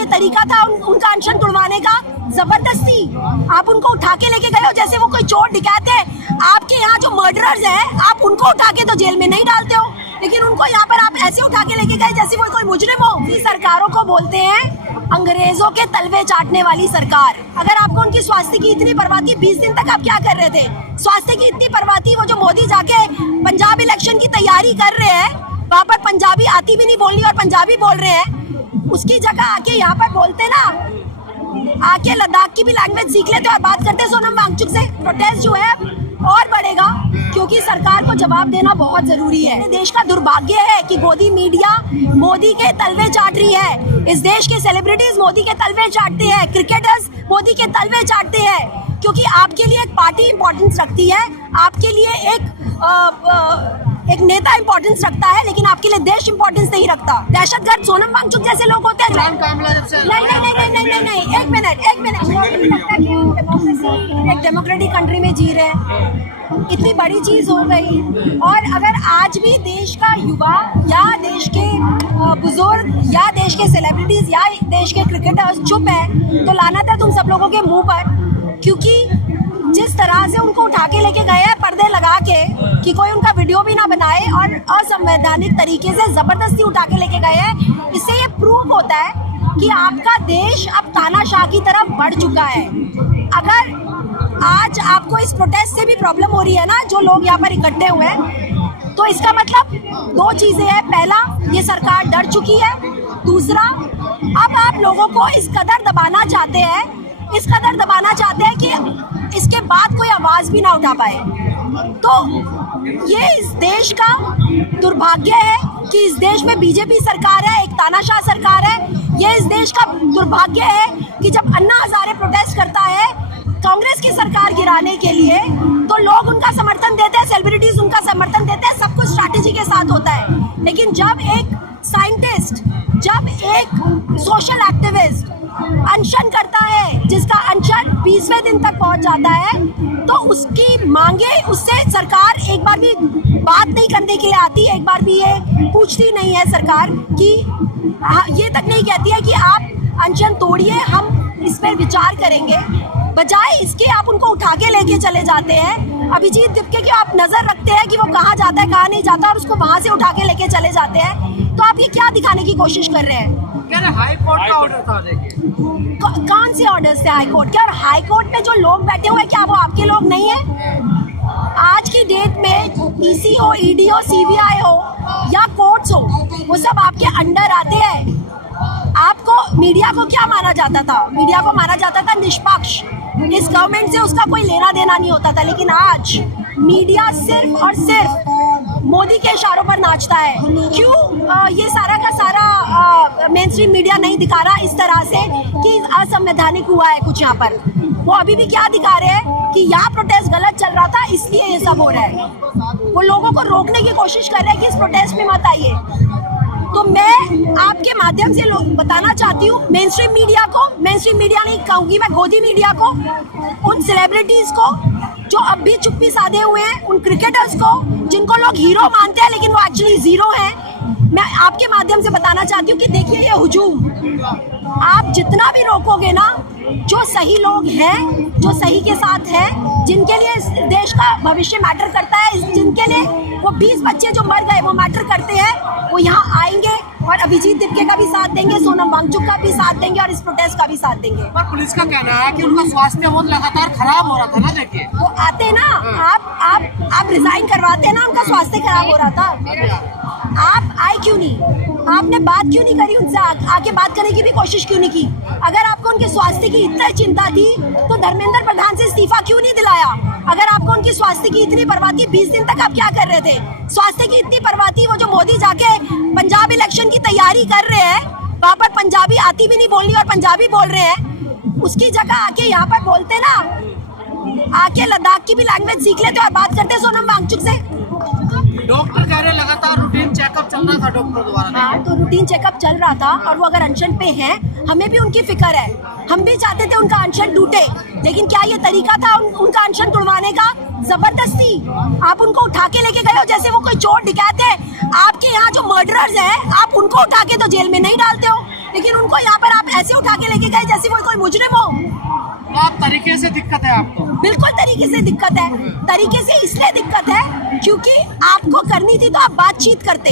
ये तरीका था उनका अनशन तुड़वाने का? जबरदस्ती आप उनको उठा के लेके गए हो जैसे वो कोई चोर डकैत है। आपके यहाँ जो मर्डरर्स हैं आप उनको उठा के तो जेल में नहीं डालते हो, लेकिन उनको यहाँ पर आप ऐसे उठा के लेके गए जैसे वो कोई मुजरिम हो। सरकारों को बोलते हैं अंग्रेजों के तलवे चाटने वाली सरकार। अगर आपको उनकी स्वास्थ्य की इतनी परवाह थी, 20 दिन तक आप क्या कर रहे थे? स्वास्थ्य की इतनी परवाह थी, वो जो मोदी जाके पंजाब इलेक्शन की तैयारी कर रहे हैं, वहाँ पर पंजाबी आती भी नहीं बोलनी और पंजाबी बोल रहे हैं, उसकी जगह आके यहाँ पर बोलते ना, आके लद्दाख की भी लैंग्वेज सीख लेते और बात करते सोनम वांगचुक से। प्रोटेस्ट जो है और बढ़ेगा क्योंकि सरकार को जवाब देना बहुत जरूरी है। देश का दुर्भाग्य है कि गोदी मीडिया मोदी के तलवे चाट रही है। इस देश के सेलिब्रिटीज मोदी के तलवे चाटते हैं, क्रिकेटर्स मोदी के तलवे चाटते हैं, क्योंकि आपके लिए एक पार्टी इंपॉर्टेंस रखती है, आपके लिए एक नेता इंपॉर्टेंस रखता है, लेकिन आपके लिए देश इंपॉर्टेंस नहीं रखता। दहशतगर्द सोनम वांगचुक जैसे लोग होते हैं। नहीं, एक मिनट। एक डेमोक्रेटिक कंट्री में जी रहे हैं, इतनी बड़ी चीज हो गई, और अगर आज भी देश का युवा या देश के बुजुर्ग या देश के सेलिब्रिटीज या देश के क्रिकेटर्स चुप है, तो लानत है तुम सब लोगों के मुंह पर। क्योंकि जिस तरह से उनको उठा के लेके गए हैं पर्दे लगा के कि कोई उनका वीडियो भी ना बनाए, और असंवैधानिक तरीके से जबरदस्ती उठा के लेके गए हैं, इससे ये प्रूव होता है कि आपका देश अब तानाशाह की तरफ बढ़ चुका है। अगर आज आपको इस प्रोटेस्ट से भी प्रॉब्लम हो रही है ना, जो लोग यहाँ पर इकट्ठे हुए हैं, तो इसका मतलब दो चीजें हैं। पहला, ये सरकार डर चुकी है। दूसरा, अब आप लोगों को इस कदर दबाना चाहते हैं कि इसके बाद कोई आवाज भी ना उठा पाए। तो ये इस देश का दुर्भाग्य है कि इस देश में बीजेपी सरकार है, एक तानाशाह सरकार है। ये इस देश का दुर्भाग्य है कि जब अन्ना हजारे प्रोटेस्ट करता है कांग्रेस की सरकार गिराने के लिए, तो लोग उनका समर्थन देते हैं, सेलिब्रिटीज उनका समर्थन देते हैं, सब कुछ स्ट्रैटेजी के साथ होता है। लेकिन जब एक साइंटिस्ट, जब एक सोशल एक्टिविस्ट अनशन करता है, जिसका अनशन 20वें दिन तक पहुंच जाता है, तो उसकी मांगे, उससे सरकार एक बार भी बात नहीं करने के लिए आती, एक बार भी ये पूछती नहीं है सरकार कि ये तक नहीं कहती है कि आप अनशन तोड़िए, हम इस पर विचार करेंगे। बजाय इसके आप उनको उठा के लेके चले जाते हैं। अभिजीत दीपके की आप नजर रखते हैं कि वो कहाँ जाता है कहाँ नहीं जाता, और उसको वहां से उठा के लेके चले जाते हैं। तो आप ये क्या दिखाने की कोशिश कर रहे हैं? हाई कोर्ट का ऑर्डर था, देखिए कौन से ऑर्डर्स थे हाई कोर्ट के? और हाई कोर्ट में जो लोग बैठे हुए हैं, क्या वो आपके लोग नहीं है? आज की डेट में ईसी हो, ईडी हो, सीबीआई हो या कोर्ट्स हो, वो सब आपके अंडर आते हैं। आपको मीडिया को क्या माना जाता था? मीडिया को माना जाता था निष्पक्ष, इस गवर्नमेंट से उसका कोई लेना देना नहीं होता था। लेकिन आज मीडिया सिर्फ और सिर्फ मोदी के इशारों पर नाचता है। क्यों ये सारा का सारा मेन स्ट्रीम मीडिया नहीं दिखा रहा इस तरह से कि असंवैधानिक हुआ है कुछ यहाँ पर? वो अभी भी क्या दिखा रहे हैं कि यहाँ प्रोटेस्ट गलत चल रहा था इसलिए ये सब हो रहा है। वो लोगों को रोकने की कोशिश कर रहे हैं कि इस प्रोटेस्ट में मत आइए। तो मैं आपके माध्यम से बताना चाहती हूँ मेन स्ट्रीम मीडिया नहीं कहूँगी मैं, गोदी मीडिया को, उन सेलिब्रिटीज को जो अब भी चुप्पी साधे हुए हैं, उन क्रिकेटर्स को जिनको लोग हीरो मानते हैं लेकिन वो एक्चुअली जीरो हैं, मैं आपके माध्यम से बताना चाहती हूँ कि देखिए ये हुजूम आप जितना भी रोकोगे ना, जो सही लोग हैं, जो सही के साथ हैं, जिनके लिए इस देश का भविष्य मैटर करता है, जिनके लिए वो 20 बच्चे जो मर गए वो मैटर करते हैं, वो यहाँ आएंगे और अभिजीत दीपके का भी साथ देंगे, सोनम वांगचुक का भी साथ देंगे और इस प्रोटेस्ट का भी साथ देंगे। पर पुलिस का कहना है कि उनका स्वास्थ्य बहुत लगातार खराब हो रहा था ना, देखिए वो आते ना, आप रिजाइन करवाते ना, उनका स्वास्थ्य खराब हो रहा था। आप आए क्यों नहीं? आपने बात क्यों नहीं करी उनसे? आके बात करने की भी कोशिश क्यों नहीं की? अगर आपको उनके स्वास्थ्य की इतनी चिंता थी तो धर्मेंद्र प्रधान से इस्तीफा क्यों नहीं दिलाया? अगर आपको उनकी स्वास्थ्य की इतनी परवाह थी, 20 दिन तक आप क्या कर रहे थे? स्वास्थ्य की इतनी परवाह थी, वो जो मोदी जाके पंजाब इलेक्शन की तैयारी कर रहे हैं, वहाँ पर पंजाबी आती भी नहीं बोलनी और पंजाबी बोल रहे हैं, उसकी जगह आके यहाँ पर बोलते ना, आके लद्दाख की भी लैंग्वेज सीख लेते और बात करते सोनम वांगचुक से। डॉक्टर कह रहे लगातार रूटीन चेकअप चल रहा था डॉक्टर द्वारा। हाँ, तो रूटीन चेकअप चल रहा था और वो अगर अनशन पे हैं, हमें भी उनकी फिक्र है, हम भी चाहते थे उनका अनशन टूटे, लेकिन क्या ये तरीका था उनका अनशन तोड़वाने का? जबरदस्ती आप उनको उठा के लेके गए हो जैसे वो कोई चोर डकैत है। आपके यहाँ जो मर्डरर्स हैं आप उनको उठा के तो जेल में नहीं डालते हो, लेकिन उनको यहाँ पर आप ऐसे उठा के लेके गए जैसे वो कोई मुजरिम हो। तो आप तरीके से दिक्कत है आपको? बिल्कुल तरीके से दिक्कत है। तरीके से इसलिए दिक्कत है क्योंकि आपको करनी थी तो आप बातचीत करते।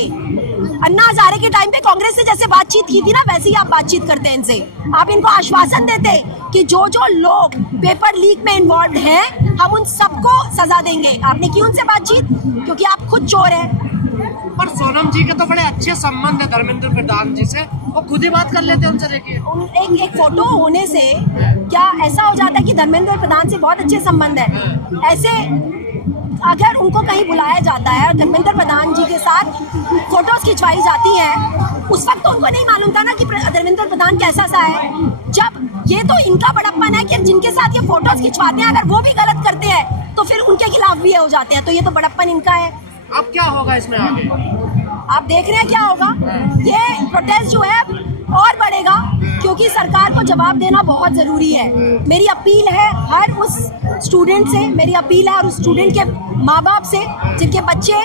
अन्ना हजारे के टाइम पे कांग्रेस से जैसे बातचीत की थी ना, वैसे ही आप बातचीत करते इनसे। आप इनको आश्वासन देते कि जो जो लोग पेपर लीक में इन्वॉल्व हैं हम उन सबको सजा देंगे। आपने की उनसे बातचीत? क्योंकि आप खुद चोर हैं। पर सोनम जी के तो बड़े अच्छे संबंध है धर्मेंद्र प्रधान जी से, वो खुद ही बात कर लेते हैं उनसे। देखिए एक फोटो होने से क्या ऐसा हो जाता है कि धर्मेंद्र प्रधान से बहुत अच्छे संबंध है? ऐसे अगर उनको कहीं बुलाया जाता है और धर्मेंद्र प्रधान जी के साथ फोटोज खिंचवाई जाती हैं, उस वक्त तो उनको नहीं मालूम था ना कि धर्मेंद्र प्रधान कैसा सा है। जब ये तो इनका बड़प्पन है कि जिनके साथ ये फोटोज खिंचवाते हैं अगर वो भी गलत करते हैं तो फिर उनके खिलाफ भी हो जाते हैं, तो ये तो बड़प्पन इनका है। अब क्या होगा इसमें आगे? आप देख रहे हैं क्या होगा। ये प्रोटेस्ट जो है और बढ़ेगा क्योंकि सरकार को जवाब देना बहुत जरूरी है। मेरी अपील है हर उस स्टूडेंट से, मेरी अपील है हर उस स्टूडेंट के माँ बाप से जिनके बच्चे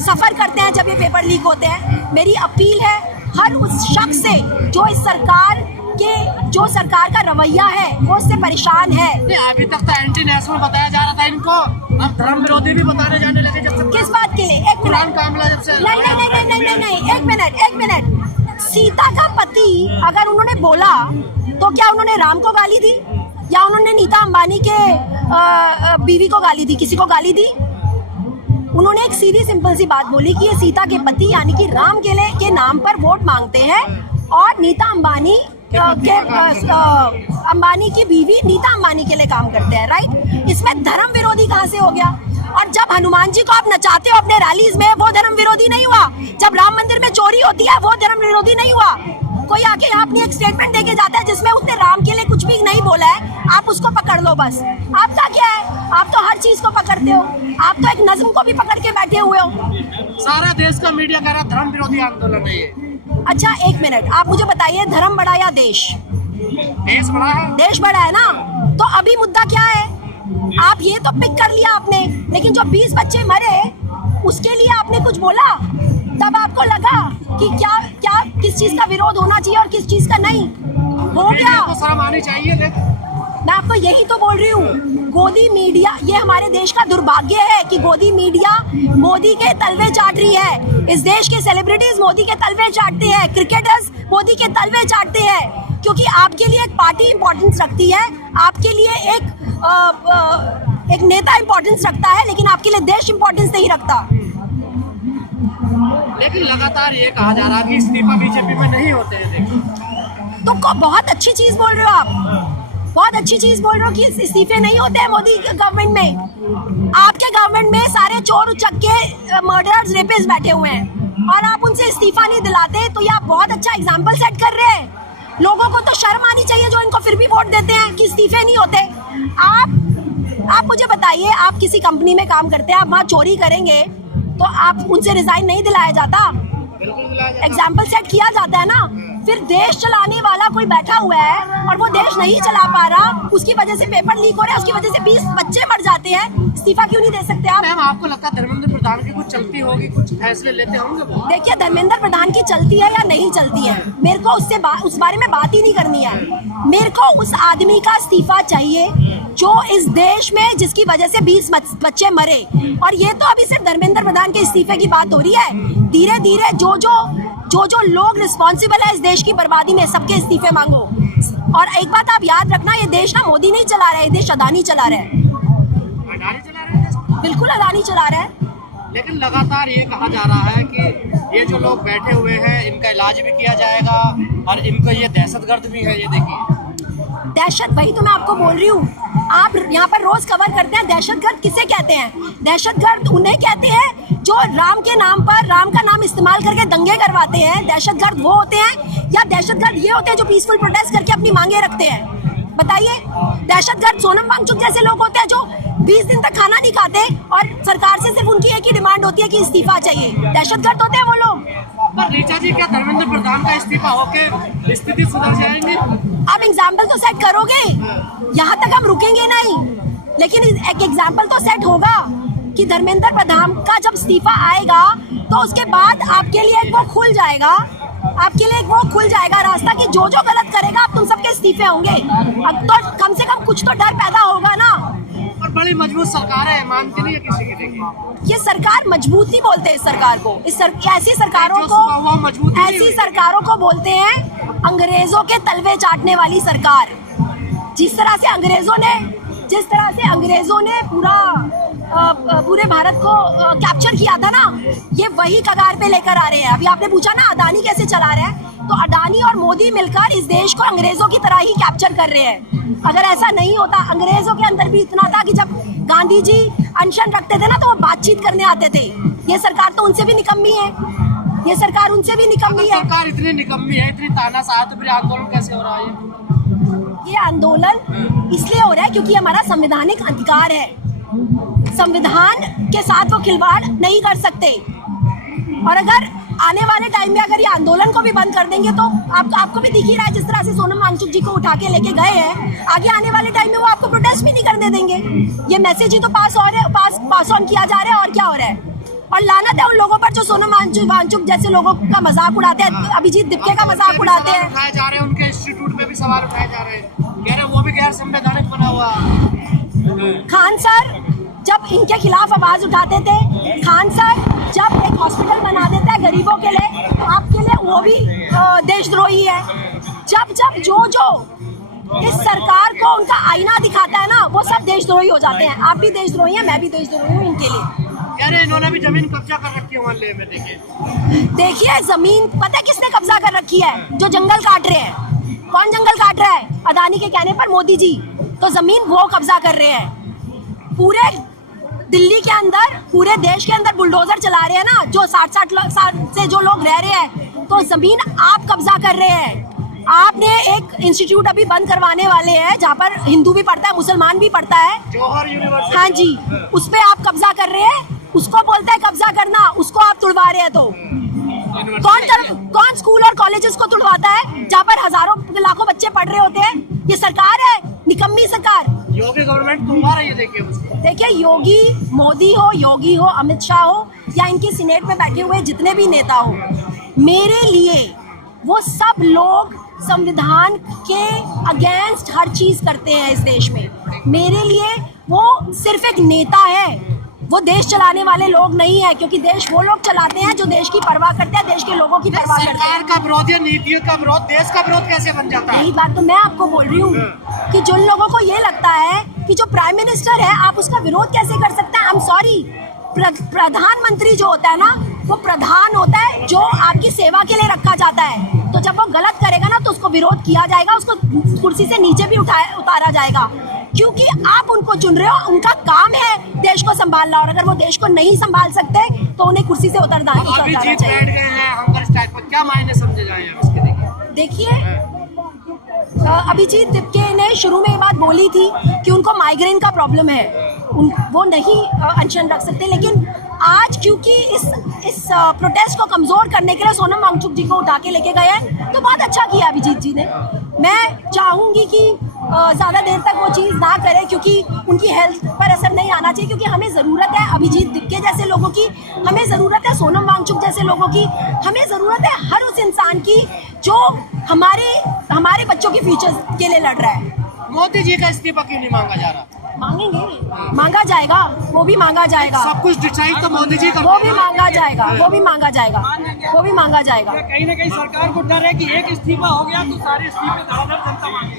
सफर करते हैं जब ये पेपर लीक होते हैं। मेरी अपील है हर उस शख्स से जो सरकार का रवैया है वो उससे परेशान है। अभी तक तो एंटी नेशनल बताया जा रहा था इनको, अब धर्म विरोधी भी बताने जाने लगे जब से। किस बात के लिए? एक कुरान का हमला जब से। नहीं, एक मिनट। सीता का पति अगर उन्होंने बोला तो क्या उन्होंने राम को गाली दी या उन्होंने नीता अंबानी के बीवी को गाली दी? किसी को गाली दी? उन्होंने एक सीधी सिंपल सी बात बोली कि ये सीता के पति यानी कि राम के नाम पर वोट मांगते हैं और नीता अंबानी अंबानी की बीवी नीता अंबानी के लिए काम करते हैं। राइट? इसमें धर्म विरोधी कहाँ से हो गया? और जब हनुमान जी को आप नचाते हो अपने रैलीज में, वो धर्म विरोधी नहीं हुआ? जब राम मंदिर में चोरी होती है वो धर्म विरोधी नहीं हुआ? कोई आके यहाँ अपनी एक स्टेटमेंट देके जाता है जिसमें उसने राम के लिए कुछ भी नहीं बोला है, आप उसको पकड़ लो बस। आपका क्या है? आप तो हर चीज को पकड़ते हो। आप तो एक नज्म को भी पकड़ के बैठे हुए हो। सारा देश का मीडिया कह रहा धर्म विरोधी आंदोलन है ये। अच्छा एक मिनट, आप मुझे बताइए धर्म बड़ा या देश? देश बड़ा है। देश बड़ा है ना, तो अभी मुद्दा क्या है? आप ये तो पिक कर लिया आपने, लेकिन जो 20 बच्चे मरे उसके लिए आपने कुछ बोला? तब आपको लगा कि क्या किस चीज का विरोध होना चाहिए और किस चीज का नहीं हो गया? तो शर्म आनी चाहिए। मैं आपको यही तो बोल रही हूँ। गोदी मीडिया, ये हमारे देश का दुर्भाग्य है कि गोदी मीडिया मोदी के तलवे चाट रही है। इस देश के सेलिब्रिटीज मोदी के तलवे चाटते हैं, क्रिकेटर्स मोदी के तलवे चाटते हैं, क्योंकि आपके लिए एक पार्टी इंपॉर्टेंस रखती है, आपके लिए एक नेता इंपॉर्टेंस रखता है, लेकिन आपके लिए देश इंपॉर्टेंस नहीं रखता। लेकिन लगातार ये कहा जा रहा है कि इस्तीफा बीजेपी में नहीं होते हैं। देखिए तो बहुत अच्छी चीज बोल रहे हो आप, बहुत अच्छी चीज बोल रहे हो कि इस्तीफे नहीं होते हैं मोदी के गवर्नमेंट में। आपके गवर्नमेंट में सारे चोर उचक्के मर्डरर्स रेपिस्ट बैठे हुए हैं और आप उनसे इस्तीफा नहीं दिलाते, तो ये आप बहुत अच्छा एग्जाम्पल सेट कर रहे हैं। लोगों को तो शर्म आनी चाहिए जो इनको फिर भी वोट देते हैं कि इस्तीफे नहीं होते। आप मुझे बताइए, आप किसी कंपनी में काम करते हैं, आप वहाँ चोरी करेंगे तो आप उनसे रिजाइन नहीं दिलाया जाता? एग्जाम्पल सेट किया जाता है ना। फिर देश चलाने वाला कोई बैठा हुआ है और वो देश नहीं चला पा रहा, उसकी वजह से पेपर लीक हो रहा है, उसकी वजह से 20 बच्चे मर जाते हैं, इस्तीफा क्यों नहीं दे सकते आप? मैम आपको लगता है धर्मेंद्र प्रधान की कुछ चलती होगी, कुछ फैसले लेते होंगे वो? देखिए धर्मेंद्र प्रधान की चलती है या नहीं चलती है, मेरे को उस बारे में बात ही नहीं करनी है। मेरे को उस आदमी का इस्तीफा चाहिए जो इस देश में जिसकी वजह से 20 बच्चे मरे। और ये तो अभी सिर्फ धर्मेंद्र प्रधान के इस्तीफे की बात हो रही है। धीरे धीरे जो लोग रिस्पॉन्सिबल है इस देश की बर्बादी में, सबके इस्तीफे मांगो। और एक बात आप याद रखना, ये देश ना मोदी नहीं चला रहा है, ये देश अदानी चला रहा है। अडानी चला रहे हैं? बिल्कुल अदानी चला रहा है। लेकिन लगातार ये कहा जा रहा है कि ये जो लोग बैठे हुए हैं इनका इलाज भी किया जाएगा और इनको ये दहशतगर्द भी है। ये देखिए दहशत, वही तो मैं आपको बोल रही हूँ। आप यहाँ पर रोज कवर करते हैं दहशतगर्द किसे कहते हैं? दहशतगर्द उन्हें कहते हैं जो राम के नाम पर, राम का नाम इस्तेमाल करके दंगे करवाते हैं। दहशतगर्द वो होते हैं या दहशतगर्द ये होते हैं जो पीसफुल प्रोटेस्ट करके अपनी मांगे रखते हैं? बताइए। दहशतगर्द सोनम वांगचुक जैसे लोग होते हैं जो 20 दिन तक खाना नहीं खाते और सरकार से सिर्फ उनकी एक ही डिमांड होती है कि इस्तीफा चाहिए। दहशतगर्द होते हैं वो लोग। पर ऋचा जी, क्या धर्मेंद्र प्रधान का इस्तीफा होके स्थिति सुधर जाएंगे? आप एग्जाम्पल तो सेट करोगे, यहाँ तक हम रुकेंगे नहीं, लेकिन एक एग्जाम्पल तो सेट होगा कि धर्मेंद्र प्रधान का जब इस्तीफा आएगा तो उसके बाद आपके लिए वो खुल जाएगा आपके लिए एक वो खुल जाएगा रास्ता कि जो जो गलत करेगा आप तुम सबके इस्तीफे होंगे। अब तो कम से कम कुछ तो डर पैदा होगा ना। और बड़ी मजबूत सरकार है, मानती नहीं है किसी की। देखिए ये सरकार मजबूत नहीं बोलते इस सरकार को, ऐसी सरकारों जो सुबह हुआ मजबूत को नहीं ऐसी हुई। सरकारों को बोलते हैं अंग्रेजों के तलवे चाटने वाली सरकार। जिस तरह से अंग्रेजों ने पूरे भारत को कैप्चर किया था ना, ये वही कगार पे लेकर आ रहे हैं। अभी आपने पूछा ना अडानी कैसे चला रहे हैं, तो अडानी और मोदी मिलकर इस देश को अंग्रेजों की तरह ही कैप्चर कर रहे हैं। अगर ऐसा नहीं होता, अंग्रेजों के अंदर भी इतना था कि जब गांधी जी अनशन रखते थे ना तो वो बातचीत करने आते थे। ये सरकार तो उनसे भी निकम्मी है, ये सरकार उनसे भी निकम्मी है। सरकार इतनी निकम्मी है, इतनी तानाशाह, तो फिर आंदोलन कैसे हो रहा है? ये आंदोलन इसलिए हो रहा है क्योंकि हमारा संवैधानिक अधिकार है। संविधान के साथ वो खिलवाड़ नहीं कर सकते। और अगर आने वाले टाइम में अगर ये आंदोलन को भी बंद कर देंगे तो आपको भी दिख ही रहा है, जिस तरह से सोनम वांगचुक जी को उठा के लेके गए हैं, आगे आने वाले टाइम में वो आपको प्रोटेस्ट भी नहीं करने देंगे। ये मैसेज ही तो पास ऑन किया जा रहा है, और क्या हो रहा है। और लानत है उन लोगों पर जो सोनम वांगचुक जैसे लोगों का मजाक उड़ाते हैं, अभिजीत दिपके का मजाक उड़ाते हैं। उठाए जा रहे हैं, उनके इंस्टीट्यूट पे भी सवाल उठाए जा रहे हैं, कह रहे हैं वो भी गैर संवैधानिक बना हुआ। खान सर जब इनके खिलाफ आवाज उठाते थे, खान सर जब एक हॉस्पिटल बना देता है गरीबों के लिए, तो आपके लिए वो भी देशद्रोही है। जब जो इस सरकार को उनका आईना दिखाता है ना, वो सब देशद्रोही हो जाते हैं। आप भी देशद्रोही हैं, मैं भी देशद्रोही हूँ इनके लिए। कह रहे इन्होंने भी जमीन कब्जा कर रखी है मोहल्ले में। देखिए जमीन पता है किसने कब्जा कर रखी है? जो जंगल काट रहे हैं। कौन जंगल काट रहा है? अदानी के कहने पर मोदी जी। तो जमीन वो कब्जा कर रहे हैं। पूरे दिल्ली के अंदर, पूरे देश के अंदर बुलडोजर चला रहे हैं ना, जो 60 साल से जो लोग रह रहे हैं, तो जमीन आप कब्जा कर रहे हैं। आपने एक इंस्टीट्यूट अभी बंद करवाने वाले हैं जहाँ पर हिंदू भी पढ़ता है, मुसलमान भी पढ़ता है, जौहर यूनिवर्सिटी। हाँ जी, उस पे आप कब्जा कर रहे हैं। उसको बोलते हैं कब्जा करना, उसको आप तुड़वा रहे हैं। तो कौन स्कूल और कॉलेजेस को तुड़वाता है जहाँ पर हजारों लाखों बच्चे पढ़ रहे होते हैं? ये सरकार है, निकम्मी सरकार। योगी गवर्नमेंट तुड़वा रही है। देखिए योगी हो, अमित शाह हो, या इनके सीनेट में बैठे हुए जितने भी नेता हो, मेरे लिए वो सब लोग संविधान के अगेंस्ट हर चीज करते हैं इस देश में। मेरे लिए वो सिर्फ एक नेता है, वो देश चलाने वाले लोग नहीं है। क्योंकि देश वो लोग चलाते हैं जो देश की परवाह करते हैं, देश के लोगों की परवाह करते हैं। सरकार का विरोध या नीतियों का विरोध देश का विरोध कैसे बन जाता है? यही बात तो मैं आपको बोल रही हूँ कि जिन लोगों को ये लगता है कि जो प्राइम मिनिस्टर है आप उसका विरोध कैसे कर सकते हैं। आई एम सॉरी, प्रधानमंत्री जो होता है ना, वो प्रधान होता है जो आपकी सेवा के लिए रखा जाता है। तो जब वो गलत करेगा ना तो उसको विरोध किया जाएगा, उसको कुर्सी से नीचे भी उतारा जाएगा, क्योंकि आप उनको चुन रहे हो। उनका काम है देश को संभालना, और अगर वो देश को नहीं संभाल सकते तो उन्हें कुर्सी से उतर जाना चाहिए। बैठ गए हैं हंगर स्ट्राइक पर, क्या मायने समझे जाए आप इसके? देखिए अभिजीत दिपके ने शुरू में ये बात बोली थी कि उनको माइग्रेन का प्रॉब्लम है, वो नहीं अनशन रख सकते। लेकिन आज क्योंकि इस प्रोटेस्ट को कमजोर करने के लिए सोनम वांगचुक जी को उठा के लेके गए हैं, तो बहुत अच्छा किया अभिजीत जी ने। मैं चाहूंगी कि ज़्यादा देर तक वो चीज़ ना करें, क्योंकि उनकी हेल्थ पर असर नहीं आना चाहिए। क्योंकि हमें ज़रूरत है अभिजीत दिपके जैसे लोगों की, हमें ज़रूरत है सोनम वांगचुक जैसे लोगों की, हमें ज़रूरत है हर उस इंसान की जो हमारे बच्चों के फ्यूचर के लिए लड़ रहा है। मोदी जी का इस्तीफा क्यों नहीं मांगा जा रहा? मांगेंगे, मांगा जाएगा, वो भी मांगा जाएगा। सब कुछ डिसाइड तो मोदी जी का, वो भी मांगा जाएगा, वो भी मांगा जाएगा, वो भी मांगा जाएगा। कहीं ना कहीं सरकार को डर है कि एक इस्तीफा हो गया तो सारे इस्तीफे धड़ाधड़ जनता मांगे।